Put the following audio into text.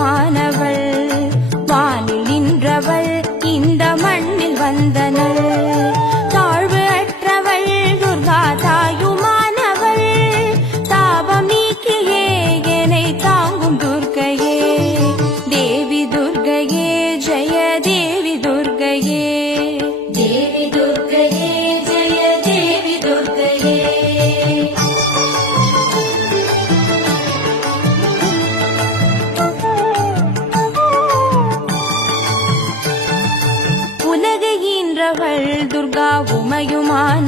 மானவள் வானில் நின்றவள் இந்த மண்ணில் வந்தனள். தாழ்வு அற்றவள் துர்கா தாயுமானவள் தாபம் நீக்கியே என்னை தாங்கும் துர்கையே. தேவி துர்கையே ஜெய தேவி துர்கையே. தேவி துர்கையே ஜெய தேவி துர்கையே. நின்றவள் துர்கா உமையுமான